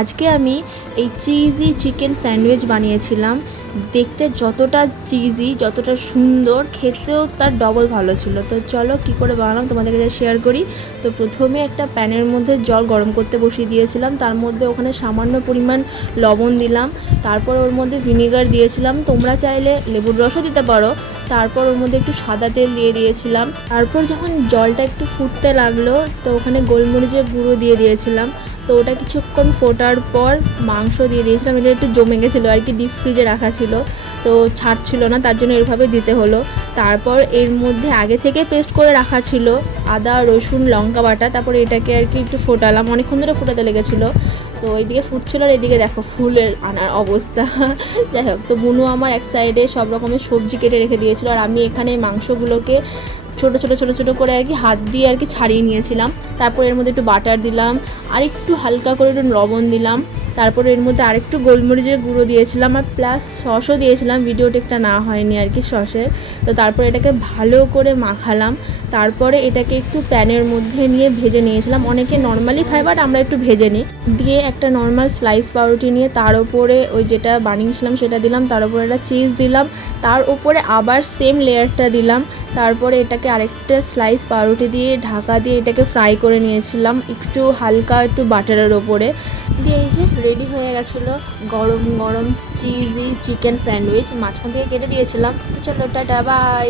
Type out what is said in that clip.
আজকে আমি এই চিজি চিকেন স্যান্ডউইচ বানিয়েছিলাম। দেখতে যতটা চিজি, যতটা সুন্দর, খেতেও তার ডবল ভালো ছিল। তো চলো কী করে বানালাম তোমাদের কাছে শেয়ার করি। তো প্রথমে একটা প্যানের মধ্যে জল গরম করতে বসিয়ে দিয়েছিলাম, তার মধ্যে ওখানে সামান্য পরিমাণ লবণ দিলাম, তারপর ওর মধ্যে ভিনিগার দিয়েছিলাম, তোমরা চাইলে লেবুর রসও দিতে পারো। তারপর ওর মধ্যে একটু সাদা তেল দিয়ে দিয়েছিলাম। তারপর যখন জলটা একটু ফুটতে লাগলো তো ওখানে গোলমরিচের গুঁড়ো দিয়ে দিয়েছিলাম। তো ওটা কিছুক্ষণ ফোটার পর মাংস দিয়ে দিয়েছিলাম। এটা একটু জমে গেছিলো আর কি, ডিপ ফ্রিজে রাখা ছিল, তো ছাড়ছিল না, তার জন্য এরভাবে দিতে হলো। তারপর এর মধ্যে আগে থেকে পেস্ট করে রাখা ছিল আদা রসুন লঙ্কা বাটা। তারপর এটাকে আর কি একটু ফোটালাম, অনেকক্ষণ ধরে ফোটাতে লেগেছিলো। তো এইদিকে ফুটছিল আর এদিকে দেখো ফুলের আনার অবস্থা। যাই হোক, তো বুনু আমার এক সাইডে সব রকমের সবজি কেটে রেখে দিয়েছিল, আর আমি এখানে মাংসগুলোকে ছোটো ছোটো ছোটো ছোটো করে আর কি হাত দিয়ে আর কি ছাড়িয়ে নিয়েছিলাম। তারপর এর মধ্যে একটু বাটার দিলাম, আর একটু হালকা করে একটু লবণ দিলাম। তারপর এর মধ্যে আরেকটু গোলমরিচের গুঁড়ো দিয়েছিলাম, আর প্লাস সসও দিয়েছিলাম, ভিডিওটা একটা না হয়নি আর কি সসের। তো তারপর এটাকে ভালো করে মাখালাম। তারপরে এটাকে একটু প্যানের মধ্যে নিয়ে ভেজে নিয়েছিলাম। অনেকে নর্মালি খায়, বাট আমরা একটু ভেজে নিই। দিয়ে একটা নর্মাল স্লাইস পাউরুটি নিয়ে তার উপরে ওই যেটা বানিয়েছিলাম সেটা দিলাম, তার উপরে একটা চিজ দিলাম, তার উপরে আবার সেম লেয়ারটা দিলাম। তারপরে এটাকে আরেকটা স্লাইস পাউরুটি দিয়ে ঢাকা দিয়ে এটাকে ফ্রাই করে নিয়েছিলাম একটু হালকা একটু বাটারের ওপরে দিয়ে। এই যে রেডি হয়ে গেছিলো গরম গরম চিজি চিকেন স্যান্ডউইচ, মাঝখান থেকে কেটে দিয়েছিলাম। তো চলো টাটা বাই।